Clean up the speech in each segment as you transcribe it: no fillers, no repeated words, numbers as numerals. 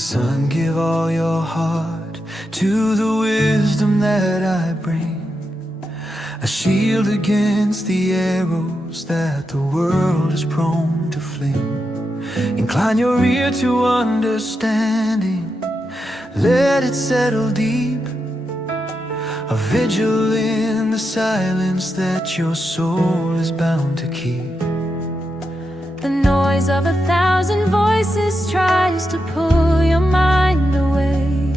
son, give all your heart to the wisdom that I bring, a shield against the arrows that the world is prone to fling. Incline your ear to understanding, let it settle deep, a vigil in the silence that your soul is bound to keep. The noise of 1,000 voices tries to pull your mind away,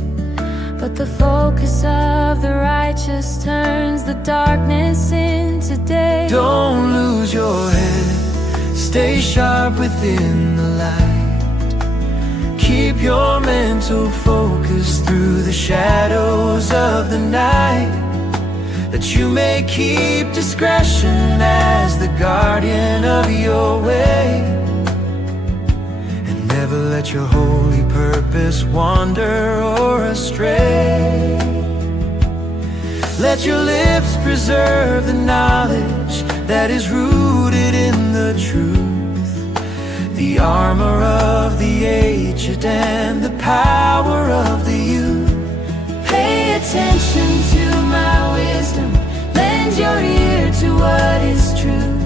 but the focus of the righteous turns the darkness into day. Don't lose your head, stay sharp within the light. Keep your mental focus through the shadows of the night, that you may keep discretion as the guardian of your way, and never let your holy purpose wander or astray. Let your lips preserve the knowledge that is rooted in the truth, the armor of the aged and the power of the youth. Pay attention to my wisdom, lend your ear to what is true.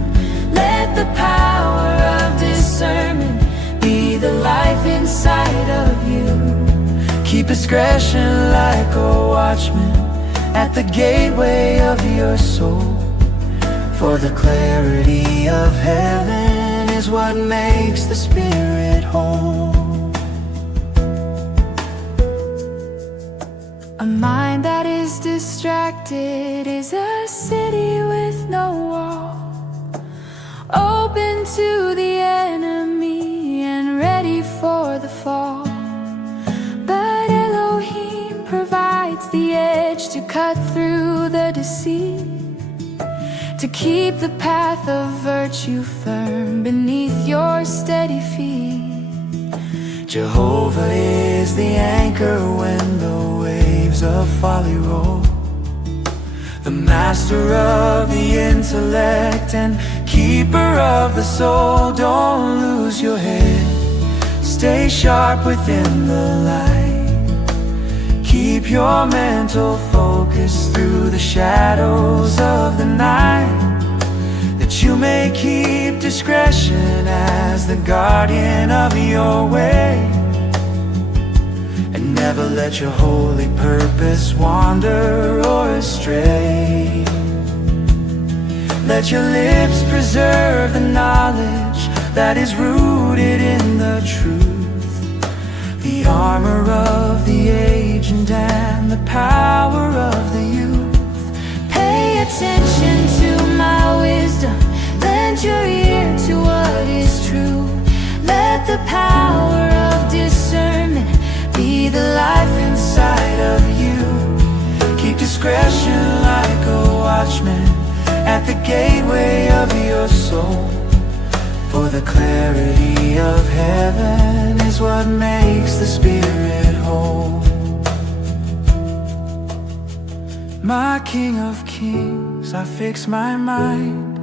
Let the power of discernment be the life inside of you. Keep discretion like a watchman at the gateway of your soul, for the clarity of heaven is what makes the spirit whole. A mind that is distracted is a city with no wall, open to the enemy and ready for the fall. But Elohim provides the edge to cut through the deceit, to keep the path of virtue firm beneath your steady feet. Jehovah is the anchor when the waves of folly roll, the master of the intellect and keeper of the soul. Don't lose your head, stay sharp within the light. Keep your mental focus through the shadows of the night, that you may keep discretion as the guardian of your way, and never let your holy purpose wander or astray. Let your lips preserve the knowledge that is rooted in the truth, the armor of the aged and the power of the youth. Pay attention to my wisdom, lend your ear to what is true. Let the power of discernment be the life inside of you. Keep discretion like a watchman at the gateway of your soul, for the clarity of heaven is what makes the spirit whole. My King of Kings, I fix my mind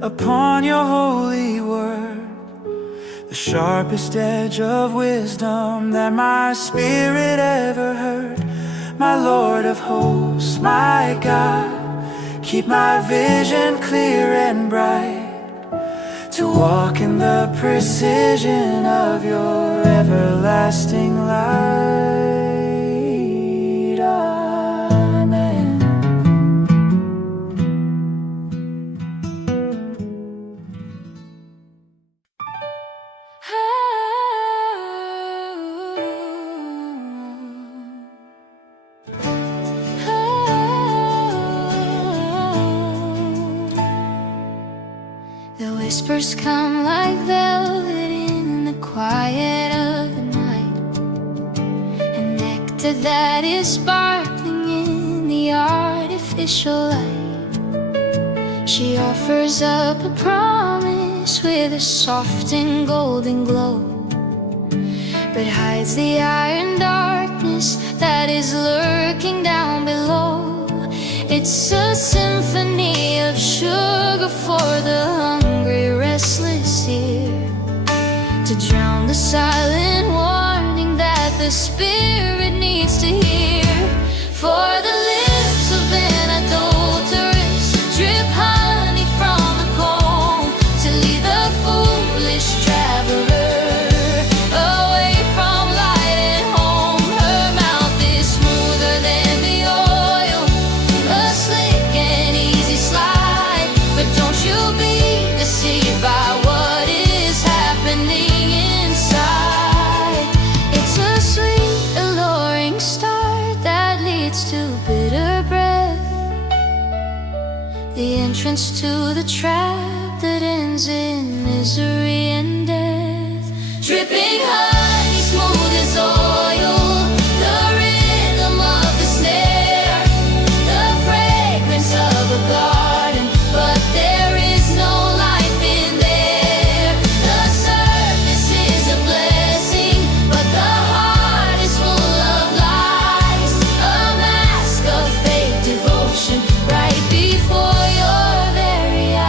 upon your holy word, the sharpest edge of wisdom that my spirit ever heard. My Lord of hosts, my God, keep my vision clear and bright, to walk in the precision of your everlasting light. Amen. The whispers come like velvet in the quiet of the night, and nectar that is sparkling in the artificial light. She offers up a promise with a soft and golden glow, but hides the iron darkness that is lurking down below. It's a symphony of sugar for the hungry, restless ear, to drown the silent warning that the Spirit needs to hear. For the lips of an adulteress drip honey from the comb to lead the foolish traveler away from light and home. Her mouth is smoother than the oil, a slick and easy slide. But don't you be deceived by what is happening inside. It's a sweet, alluring start that leads to bitter breath, the entrance to the trap that ends in misery and death. Dripping honey, smooth as oil, the rhythm of the snare, the fragrance of a garden, but there is no life in there. The surface is a blessing, but the heart is full of lies, a mask of fake devotion right before your very eyes.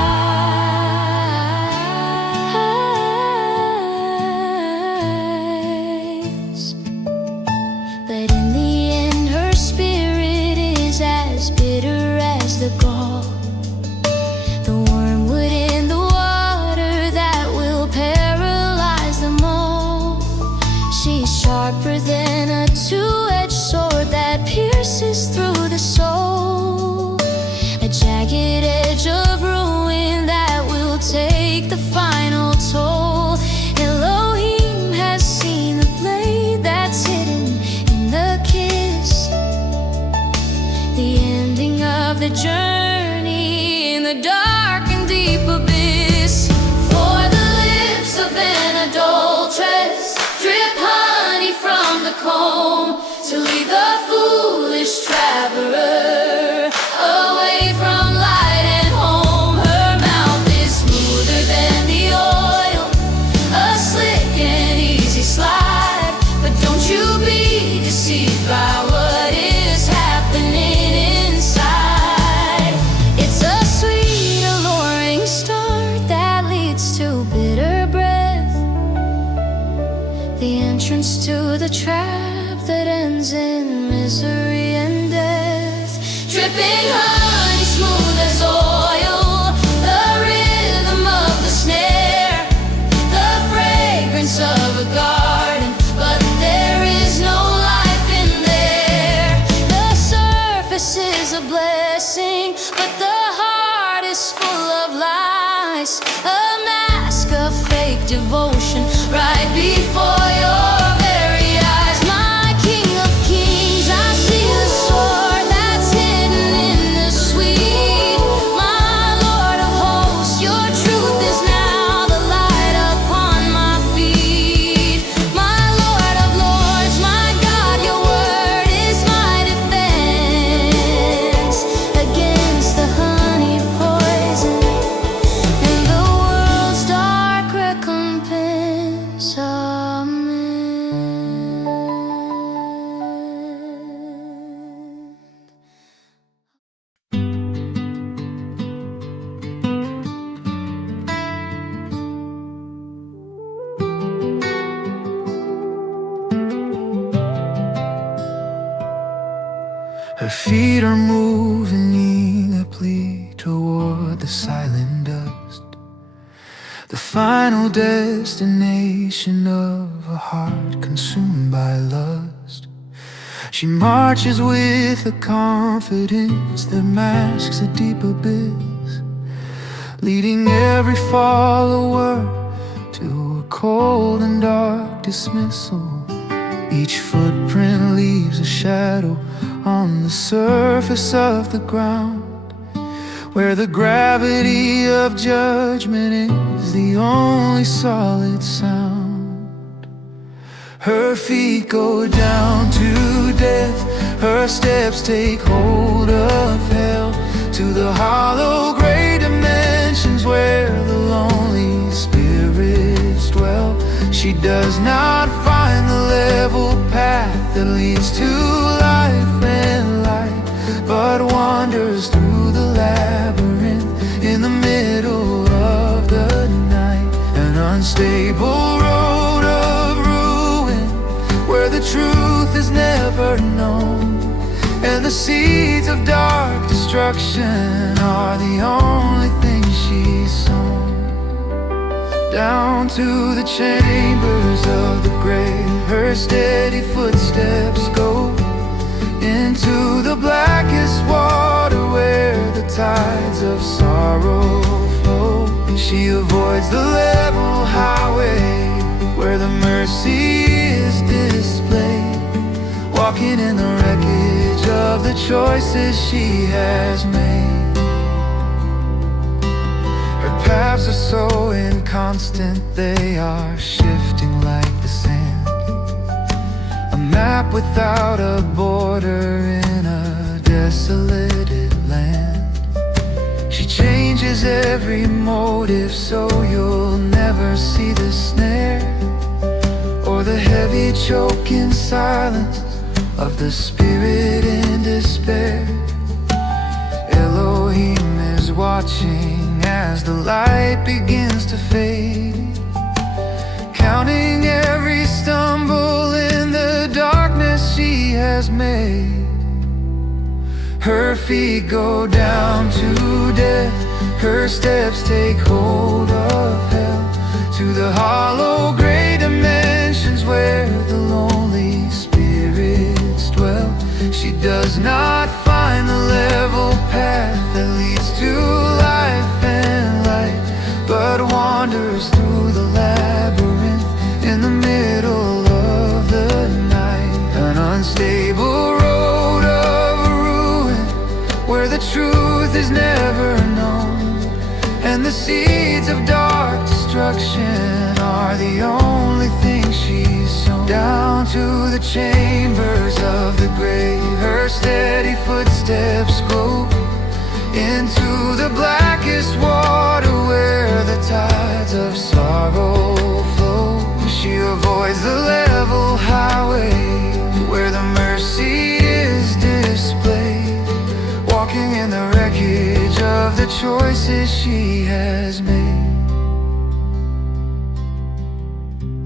But in the end, her spirit is as bitter as the gall, the wormwood in the water that will paralyze them all. She's sharper than a two-edged sword that pierces through the soul, a jagged edge of ruin that will take the final toll. Elohim has seen the blade that's hidden in the kiss, the ending of the journey in the dark and deep abyss. For the lips of an adulteress drip honey from the comb to lead the foolish traveler away from light and home. Her mouth is smoother than the oil, a slick and easy slide. But don't you be deceived by what is happening inside. It's a sweet, alluring start that leads to bitter breath, the entrance to the trap that ends in misery and death. Dripping honey, smooth as oil, the rhythm of the snare, the fragrance of a garden, but there is no life in there. The surface is a blessing, but the heart is full of lies, a mask of fake devotion right before your very eyes. My King of Kings, I see a sword that's hidden in the sweet. My Lord of hosts, your truth is now the light upon my feet. My Lord of lords, my God, your word is my defense against the honey poison and the world's dark recompense. Amen. Her feet are moving needly toward the silent dust, the final destination of a heart consumed by lust. She marches with a confidence that masks a deep abyss, leading every follower to a cold and dark dismissal. Each footprint leaves a shadow on the surface of the ground, where the gravity of judgment is the only solid sound. Her feet go down to death, her steps take hold of hell, to the hollow gray dimensions where the lonely spirits dwell. She does not find the level path that leads to life and light, but wanders through the labyrinth in the middle of the night. An unstable road of ruin, where the truth never known. And the seeds of dark destruction are the only thing she's sown. Down to the chambers of the grave her steady footsteps go, into the blackest water where the tides of sorrow flow. She avoids the level highway where the mercy is displayed, walking in the wreckage of the choices she has made. Her paths are so inconstant, they are shifting like the sand, a map without a border in a desolated land. She changes every motive so you'll never see the snare, or the heavy choking silence of the spirit in despair. Elohim is watching as the light begins to fade, counting every stumble in the darkness she has made. Her feet go down to death, her steps take hold of hell, to the hollow gray dimensions where the lonely spirits dwell. She does not find the level path that leads to life and light, but wanders through the labyrinth in the middle of the night. An unstable road of ruin where the truth is never known, and the seeds of dark destruction are the only thing she's sown. Down to the chambers of the grave her steady footsteps go, into the blackest water where the tides of sorrow flow. She avoids the level highway where the mercy is displayed, walking in the wreckage of the choices she has made.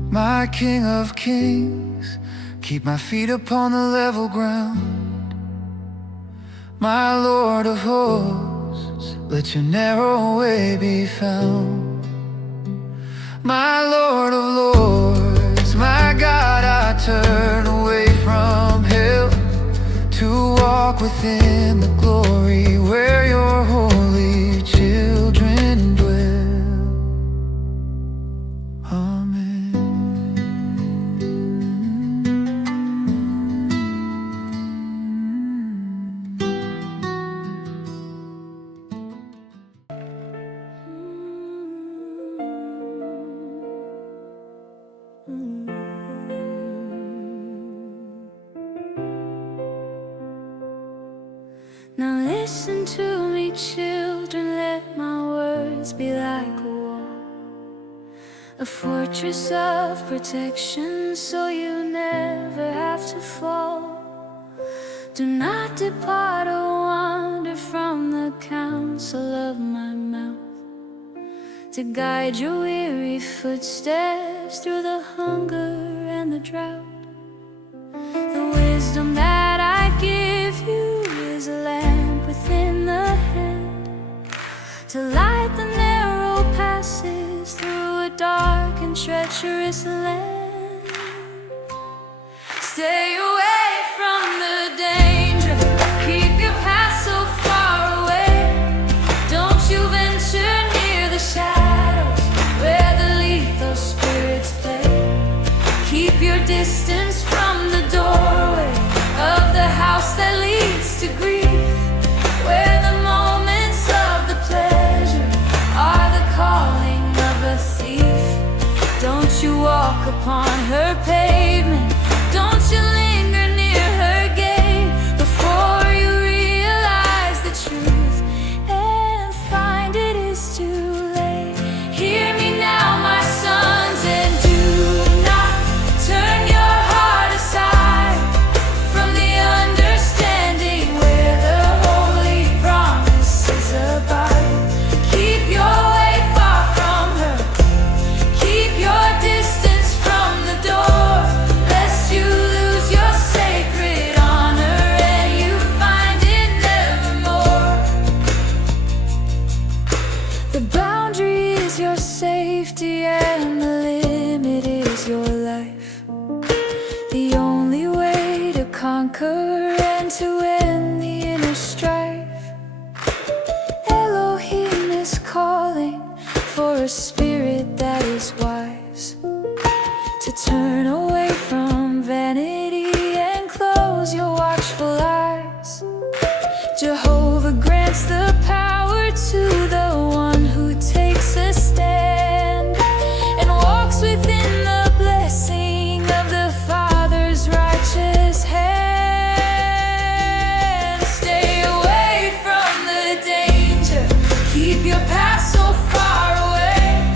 My King of Kings, keep my feet upon the level ground. My Lord of hosts, let your narrow way be found. My Lord of lords, my God, I turn away from hell to walk within the glory where your holy children dwell. Amen. Now listen to me, children, let my words be like a wall, a fortress of protection so you never have to fall. Do not depart or wander from the counsel of my mouth, to guide your weary footsteps through the hunger and the drought. The wisdom that I give you is a lamp within the hand, to light the narrow passes through a dark and treacherous land. Stay away from the danger, keep your path so far away. Don't you venture near the shadows where the lethal spirits play. Keep your distance from the doorway of the house that leads to grief, where the moments of the pleasure are the calling of a thief. Don't you walk upon her pavement, don't you linger near her gate, before you realize the truth and find it is too late. Hear me now, my sons, and do not turn your heart aside from the understanding where the holy promises abide. Keep your way far from her, keep your distance from the door. and to end the inner strife. Elohim is calling for a spirit that is wise, to turn away from vanity and close your watchful eyes. Jehovah grants the power to the one who takes a stand and walks within the blessing of the Father's righteous hand. Stay away from the danger, keep your path so far away.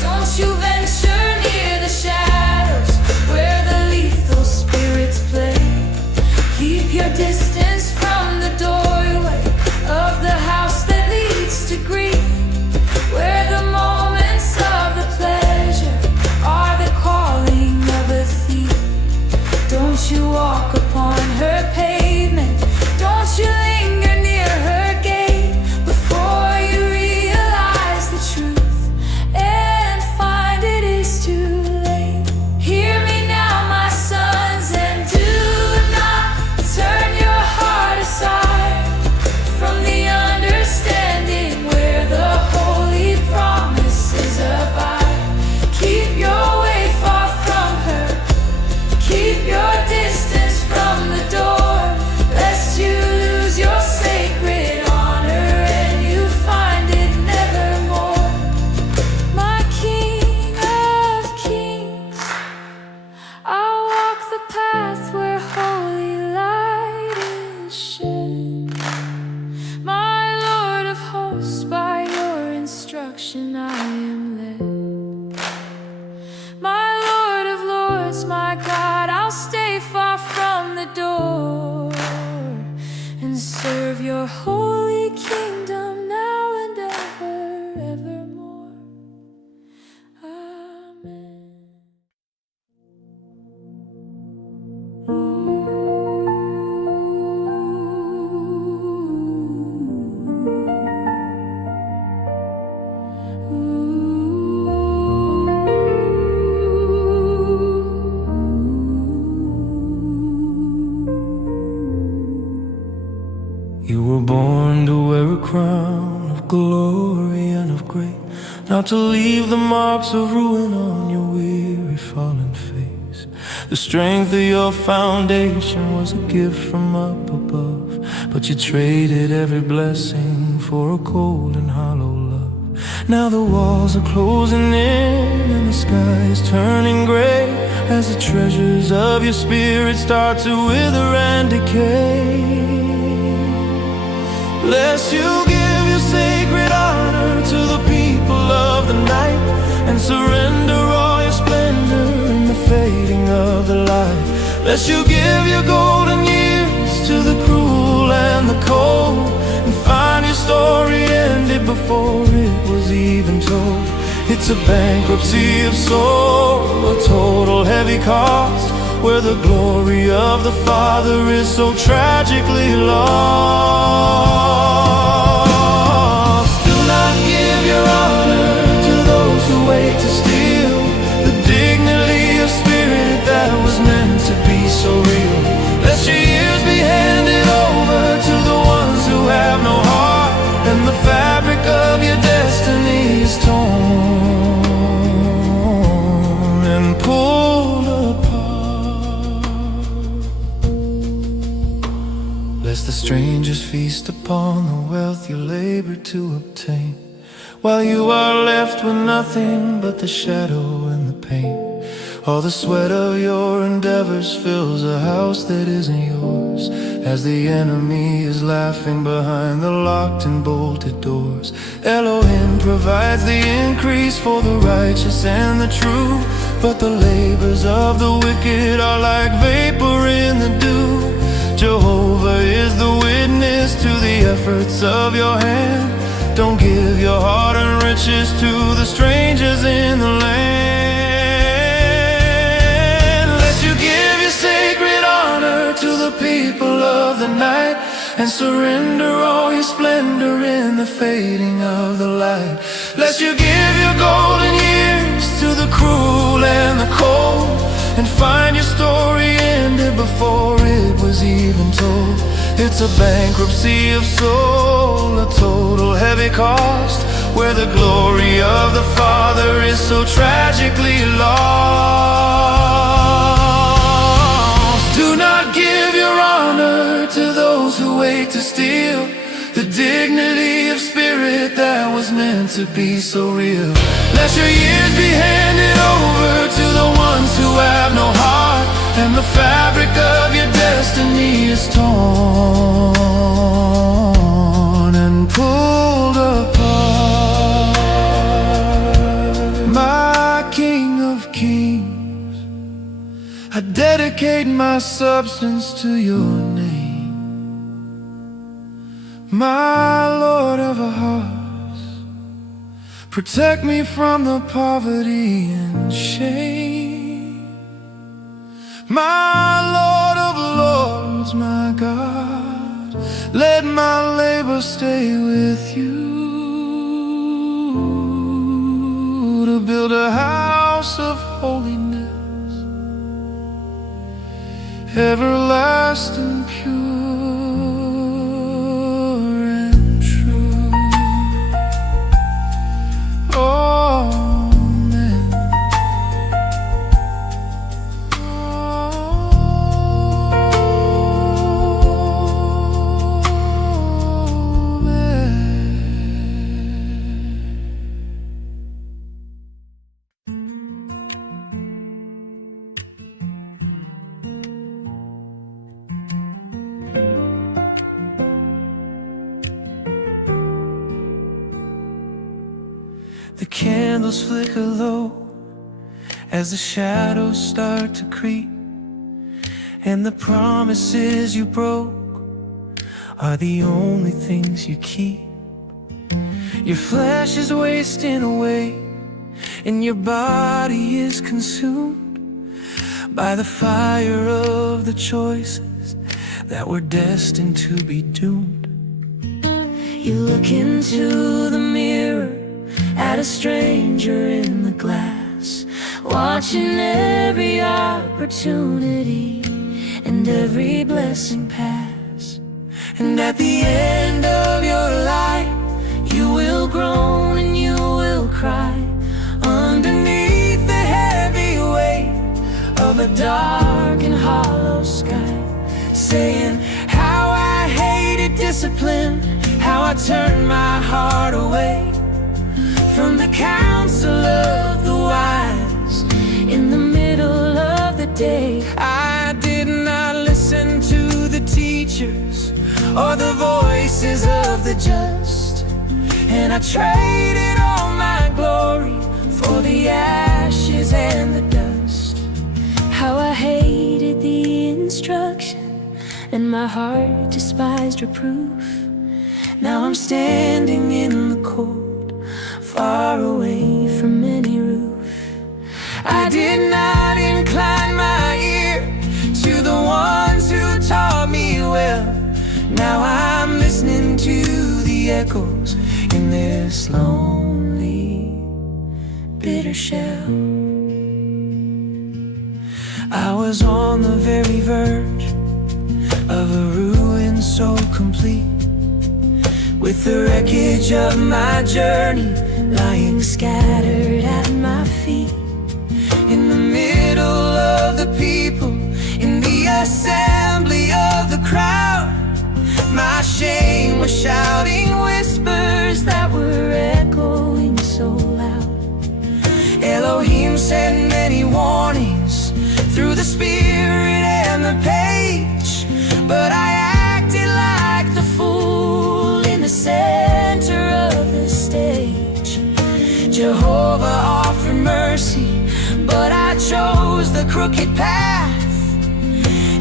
Don't you venture near the shadows where the lethal spirits play. Keep your distance from the doorway of the house that leads to grief, where the moments of the pleasure are the calling of a thief. Don't you walk upon her pavement, don't you linger near her gate, before you realize the truth and find it is too late. Hear me now, my sons, and do not turn your heart aside from the understanding where the holy promises abide. Keep your way far from her, keep your distance from the door, lest you lose your sacred honor and you find it nevermore. My King of Kings, I'll walk the path where holy light is shed. My Lord of hosts, by your instruction I am led. My Lord of lords, my God, I'll stay far from the door and serve your holy kingdom now and ever, evermore. Amen. You were born to wear a crown of glory and of grace, not to leave the marks of ruin on your weary, fallen face. The strength of your foundation was a gift from up above, but you traded every blessing for a cold and hollow love. Now the walls are closing in and the sky is turning gray, as the treasures of your spirit start to wither and decay. Lest you give your sacred honor to the people of the night and surrender all your splendor in the fading of the light. Lest you give your golden years to the cruel and the cold and find your story ended before it was even told. It's a bankruptcy of soul, a total heavy cost, where the glory of the Father is so tragically lost. Do not give your honor to those who wait to steal the dignity of spirit that was meant to be so real. Lest your years be handed over to the ones who have no heart, and the fabric of your destiny is torn and pulled apart. Lest the strangers feast upon the wealth you labor to obtain, while you are left with nothing but the shadow and the pain. All the sweat of your endeavors fills a house that isn't yours, as the enemy is laughing behind the locked and bolted doors. Elohim provides the increase for the righteous and the true, but the labors of the wicked are like vapor in the dew. Jehovah is the witness to the efforts of your hand. Don't give your heart and riches to the strangers in the land. Let you give your sacred honor to the people of the night and surrender all your splendor in the fading of the light. Lest you give your golden years to the cruel and the cold and find your story ended before it was even told. It's a bankruptcy of soul, a total heavy cost, where the glory of the Father is so tragically lost. Do not give your honor to those who wait to steal the dignity of spirit that was meant to be so real. Let your years be handed over to the ones who have no heart, and the fabric of your destiny is torn and pulled apart. My King of Kings, I dedicate my substance to your name. My Lord of hearts, protect me from the poverty and shame. My Lord of lords, my God, let my labor stay with you, to build a house of holiness, everlasting, pure. The candles flicker low as the shadows start to creep, and the promises you broke are the only things you keep. Your flesh is wasting away, and your body is consumed by the fire of the choices that were destined to be doomed. You look into the mirror at a stranger in the glass, watching every opportunity and every blessing pass. And at the end of your life, you will groan and you will cry underneath the heavy weight of a dark and hollow sky, saying, how I hated discipline, how I turned my heart away from the counsel of the wise in the middle of the day. I did not listen to the teachers or the voices of the just, and I traded all my glory for the ashes and the dust. How I hated the instruction, and my heart despised reproof. Now I'm standing in the cold, far away from any roof. I did not incline my ear to the ones who taught me well. Now I'm listening to the echoes in this lonely, bitter shell. I was on the very verge of a ruin so complete, with the wreckage of my journey lying scattered at my feet. In the middle of the people, in the assembly of the crowd, my shame was shouting whispers that were echoing so loud. Elohim sent many warnings through the spirit and the page, but I acted like the fool in the center of the stage. Jehovah offered mercy, but I chose the crooked path,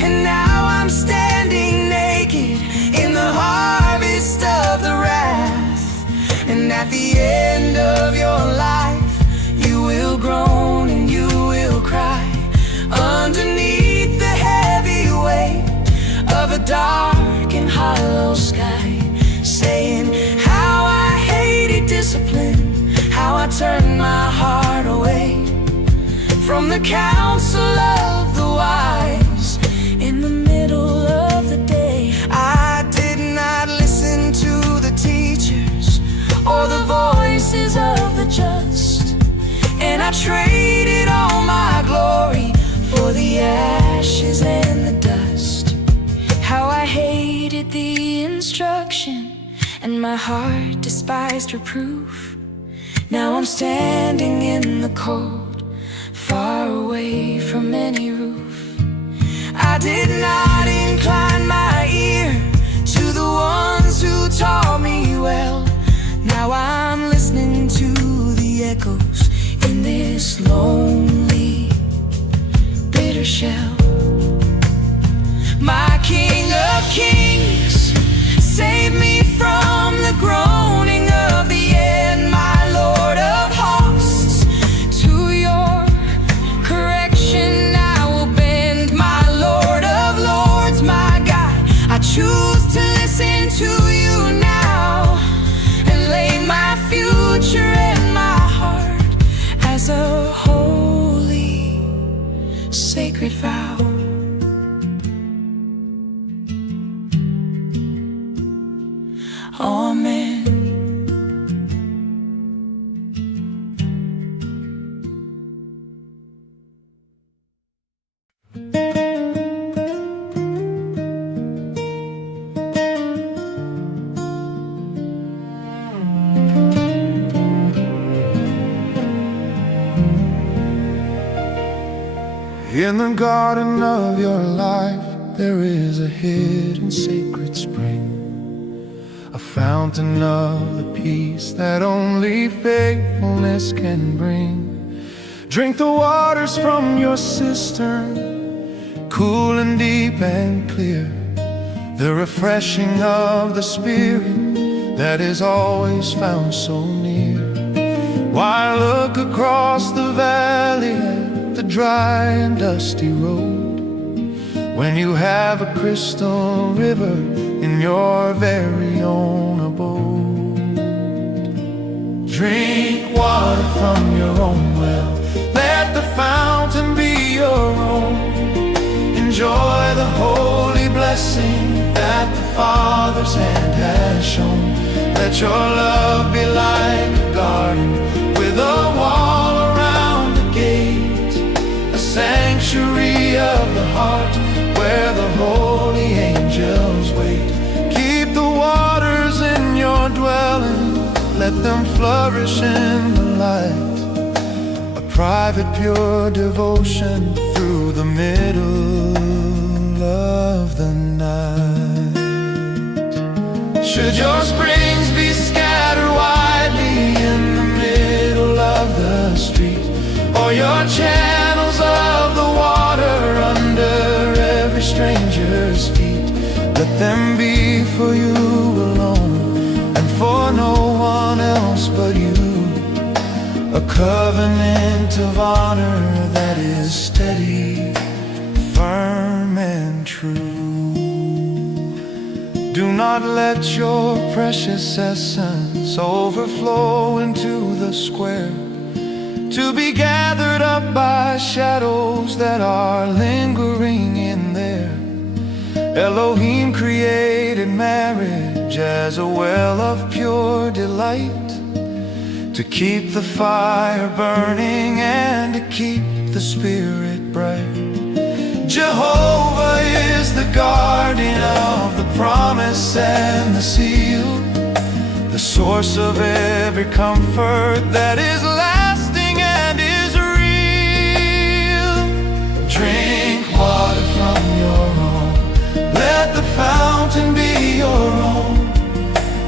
and now I'm standing naked in the harvest of the wrath. And at the end of your life, you will groan and you will cry underneath the heavy weight of a dark and hollow sky, saying, how I hated discipline, how I turned my heart away from the counsel of the wise. In the middle of the day, I did not listen to the teachers or the voices of the just, and I traded all my glory for the ashes and the dust. How I hated the instruction, and my heart despised reproof. Now I'm standing in the cold, far away from any roof. I did not incline my ear to the ones who taught me well. Now I'm listening to the echoes in this lonely, bitter shell. My King of Kings, save me from the groaning of the end. My Lord of hosts, to your correction I will bend. My Lord of lords, my God, I choose to listen to you now, and lay my future and my heart as a holy, sacred vow. Amen. In the garden of your life, there is a hidden sacred spring, a fountain of the peace that only faithfulness can bring. Drink the waters from your cistern, cool and deep and clear, the refreshing of the Spirit that is always found so near. Why look across the valley at the dry and dusty road, when you have a crystal river in your very own abode? Drink water from your own well, let the fountain be your own. Enjoy the holy blessing that the Father's hand has shown. Let your love be like a garden with a wall around the gate, a sanctuary of the heart where the holy angels wait. Keep the waters in your dwelling, let them flourish in the light, a private pure devotion through the middle of the night. Should your springs be scattered widely in the middle of the street, or your channels of the water under every stranger's feet, let them be for you alone and for no one else but you, a covenant of honor that is steady, firm and true. Do not let your precious essence overflow into the square, to be gathered up by shadows that are lingering in there. Elohim created marriage as a well of pure delight, to keep the fire burning and to keep the spirit bright. Jehovah is the guardian of the promise and the seal, the source of every comfort that is lasting and is real. Drink water from your own, let the fountain be your own.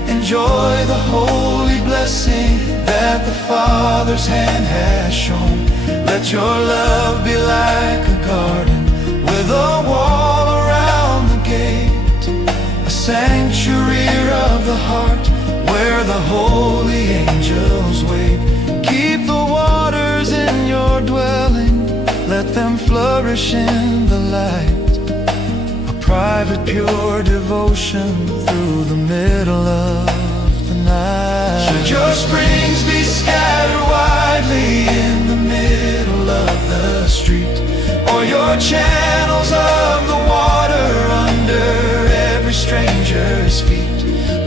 Enjoy the holy blessing that the Father's hand has shown. Let your love be like a garden with a wall around the gate, a sanctuary of the heart where the holy angels wait. Keep the waters in your dwelling, let them flourish in the light, a private pure devotion through the middle of the night. Should your springs be scattered widely in the middle of the street, or your channels of the water under every stranger's feet.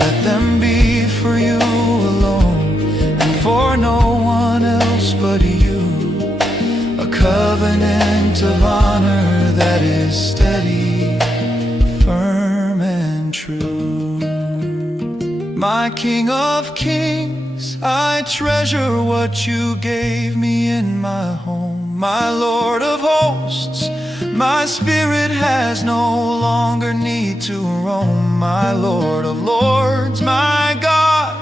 Let them be for you alone and for no one else but you, a covenant of honor that is steady, firm and true. My King of Kings, I treasure what you gave me in my home. My Lord of Hosts, my spirit has no longer need to roam. My Lord of Lords, my God,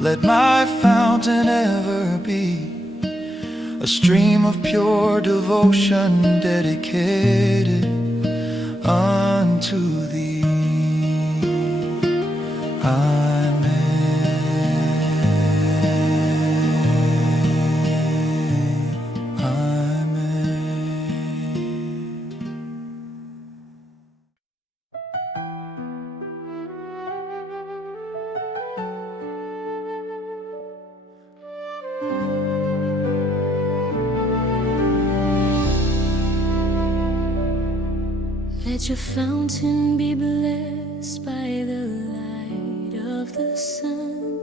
let my fountain ever be a stream of pure devotion dedicated unto thee. Amen. Let your fountain be blessed by the light of the sun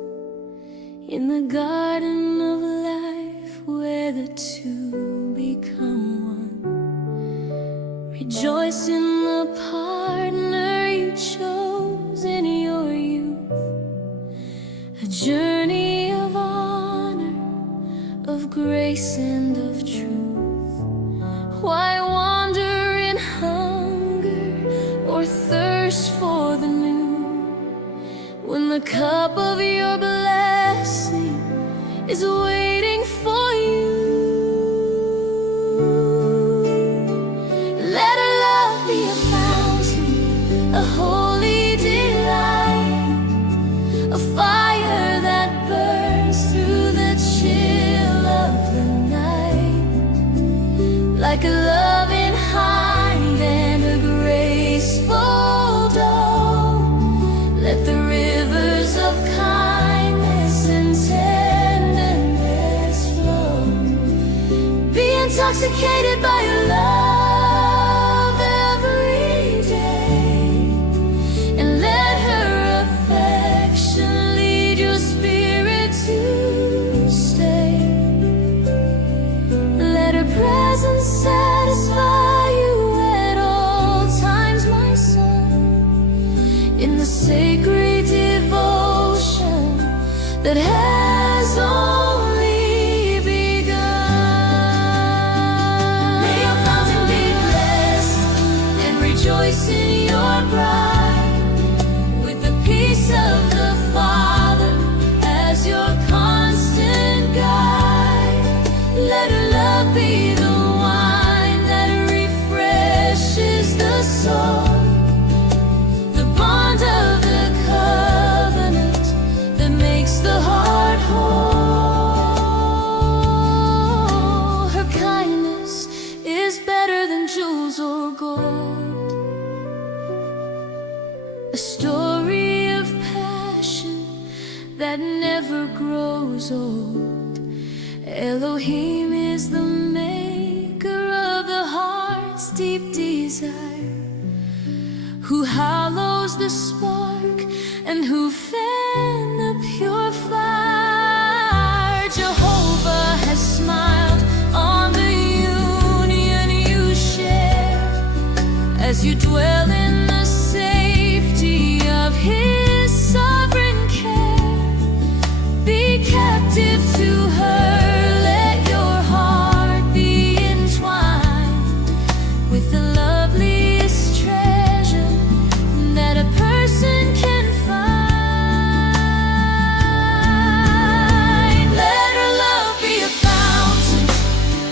in the garden of life where the two become one. Rejoice in the partner you chose in your youth, a journey of honor, of grace and of truth. Why wander in hunger or thirst for the new, when the cup of your blessing is waiting for you? Let our love be a fountain, a holy delight, a fire that burns through the chill of the night, like a loving hind and a graceful dove. Let the rivers of kindness and tenderness flow. Be intoxicated by your love every day, and let her affection lead your spirit to stay. Let her presence satisfy you at all times, my son, in the sacred devotion that has only begun. May your fountain be blessed and rejoice in your bride, with the peace of the Father as your constant guide. Let her love be the wine that refreshes the soul, the bond of the covenant that makes the heart whole. Her kindness is better than jewels or gold, a story of passion that never grows old. Elohim is the maker of the heart's deep desire, who hallows the spark and who fanned the pure fire. Jehovah has smiled on the union you share, as you dwell in the safety of his sovereign care. Be captive to her, let your heart be entwined with the loveliest treasure that a person can find. Let her love be a fountain,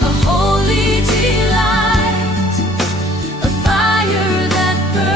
a holy delight, a fire that burns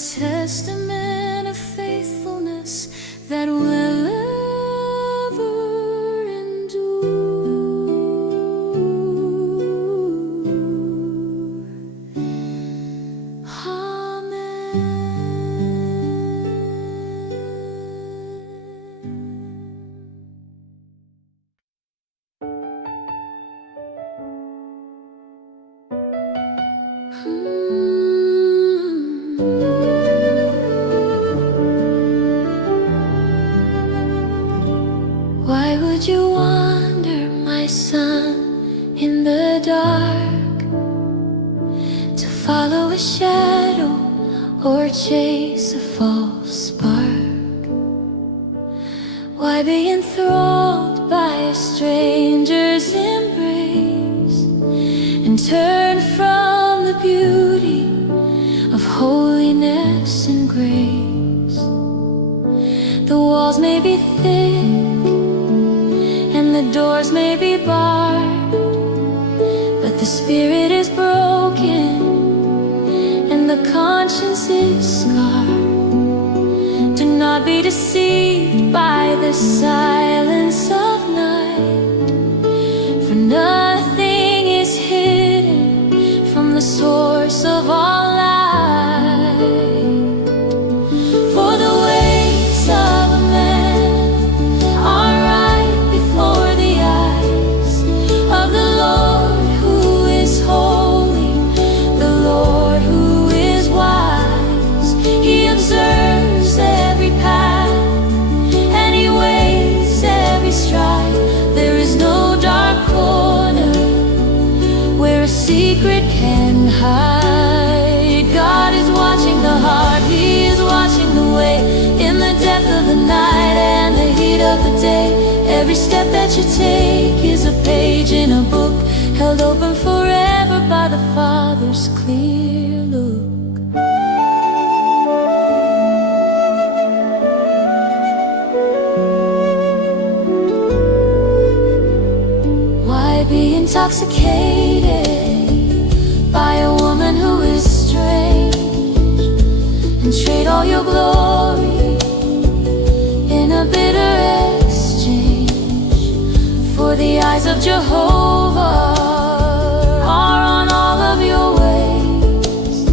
testament of faithfulness that will ever Why would you wander, my son, in the dark, to follow a shadow or chase a false spark? Why be enthralled by a stranger's embrace and turn from the beauty of holiness and grace? The walls may be thick and the doors may be barred, but the spirit is broken and the conscience is scarred. Do not be deceived by the silence of night, for nothing is hidden from the source of all light. For the ways of a man are right before the eyes of the Lord who is holy, the Lord who is wise. He observes every path and he weighs every stride. There is no dark corner where a secret can hide. God is watching the heart, he is watching the way, in the depth of the night and the heat of the day. Every step that you take is a page in a book, held open forever by the Father's clear look. Why be intoxicated by a woman who is strange, and trade all your glory in a bitter exchange? For the eyes of Jehovah are on all of your ways,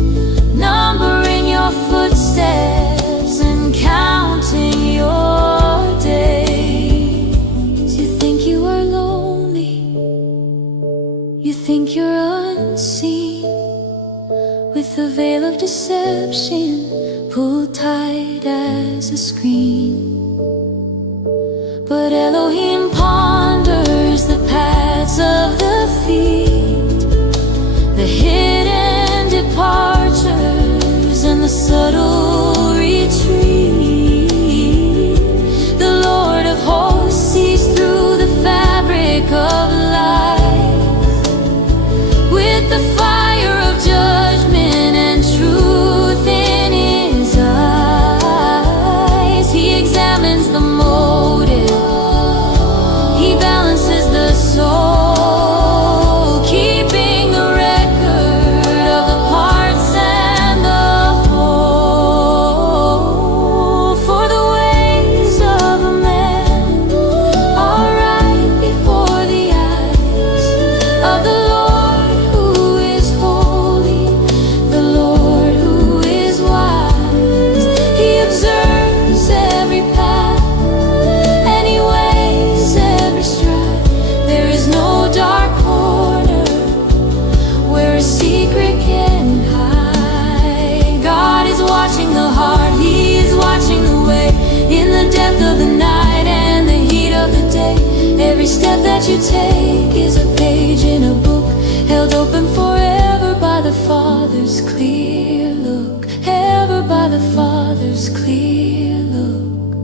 numbering your footsteps and counting your days. You think you are lonely, you think you're unseen, with the veil of deception pulled tight as a screen. But Elohim ponders the paths of the feet, the hidden departures and the subtle retreat. The Lord of hosts sees through the fabric of life with the fire of judgment and truth in his eyes. He examines the motive, he balances the soul, keeping a record of the parts and the whole. For the ways of a man are right before the eyes of the Lord who is holy, the Lord who is wise. He observes every path and he weighs every stride. There is no dark corner where a secret can hide. God is watching the heart, he is watching the way, in the depth of the night and the heat of the day. Every step that you take is a page in a book, held open forever by the Father's clear look, ever by the Father's clear look.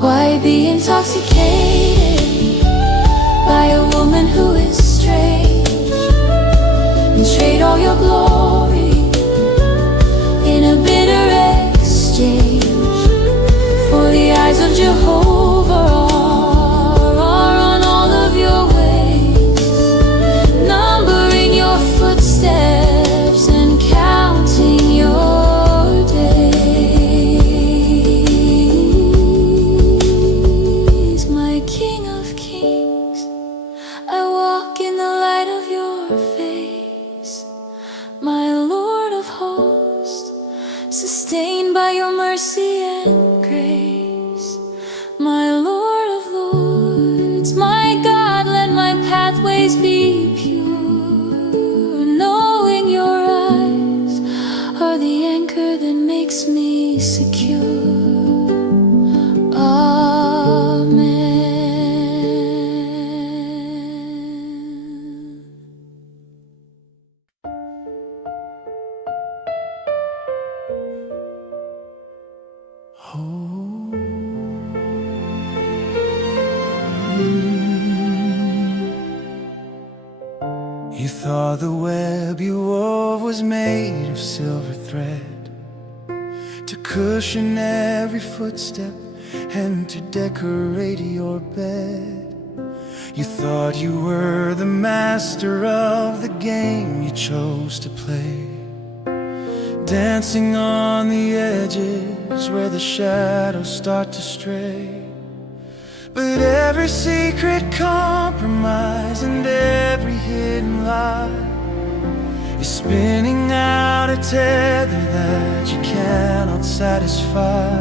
Why be intoxicated by a woman who is strange, and trade all your glory in a bitter exchange? For the eyes of Jehovah are on all of your ways, numbering your footsteps and counting your days. mercy and grace. My Lord of Lords, my God, let my pathways be pure. Knowing your eyes are the anchor that makes me secure. Amen. You thought the web you wove was made of silver thread, to cushion every footstep and to decorate your bed. You thought you were the master of the game you chose to play, dancing on the edges where the shadows start to stray. But every secret compromise and every hidden lie is spinning out a tether that you cannot satisfy.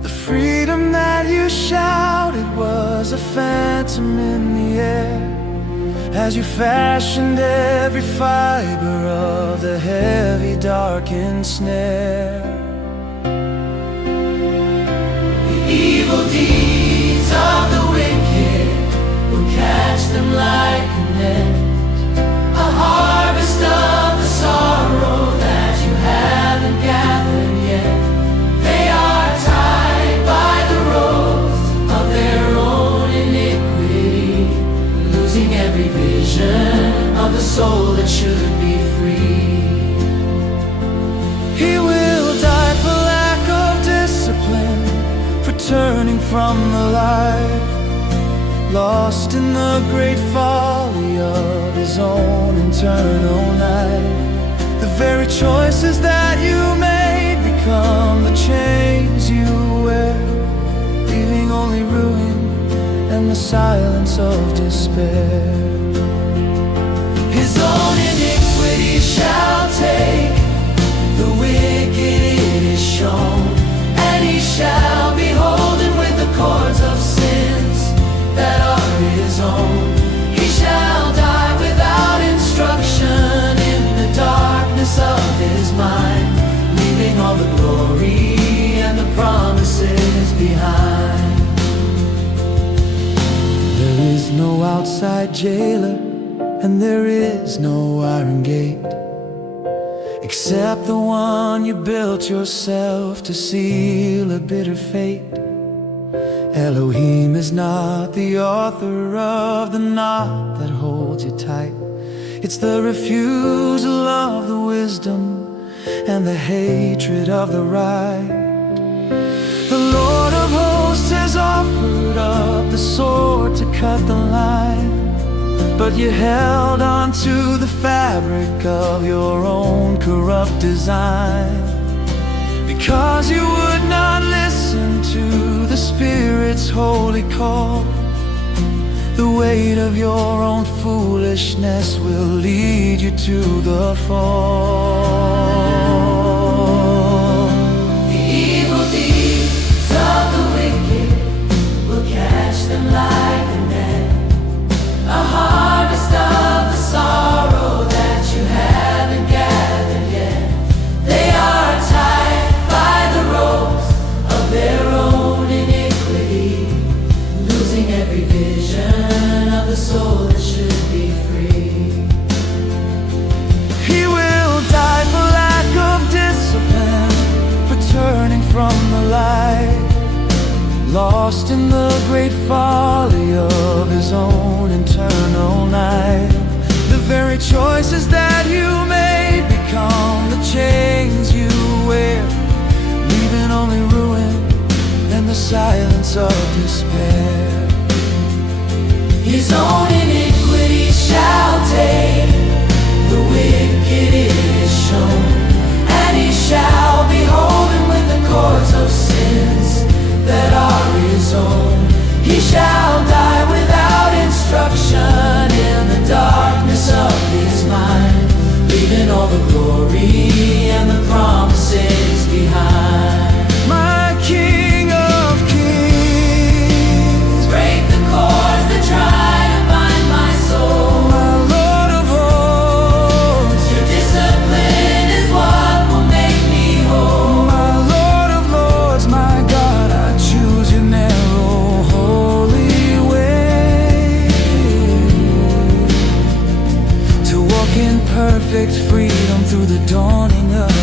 The freedom that you shouted was a phantom in the air, as you fashioned every fiber of the heavy, darkened snare. The evil deeds of the wicked will catch them like a net, a harvest of the sorrow that you haven't gathered yet. They are tied by the ropes of their own iniquity, losing every vision of the soul that should be free. He will die for lack of discipline, for turning from the light, lost in the great folly of his own internal night. The very choices that you made become the chains you wear, leaving only ruin and the silence of despair. His own iniquity shall take, the wicked it is shown, and he shall be holden with the cords of sins that are his own. He shall die without instruction in the darkness of his mind, leaving all the glory and the promises behind. There is no outside jailer, and there is no iron gate, except the one you built yourself to seal a bitter fate. Elohim is not the author of the knot that holds you tight. It's the refusal of the wisdom and the hatred of the right. The Lord of hosts has offered up the sword to cut the line, but you held on to the fabric of your own corrupt design, because you would not listen to the Spirit's holy call. The weight of your own foolishness will lead you to the fall. The evil deeds of the wicked will catch them like a net, a harvest of the sorrow that you haven't gathered yet. They are tied by the ropes of their own iniquity, losing every vision of the soul that should be free. He will die for lack of discipline, for turning from the light, lost in the great folly of his own internal night. The very choices that you made become the chains you wear, leaving only ruin and the silence of despair. His own iniquity shall take, the wicked it is shown, and he shall be holden with the cords of sins that are his own. He shall die without instruction perfect freedom through the dawning of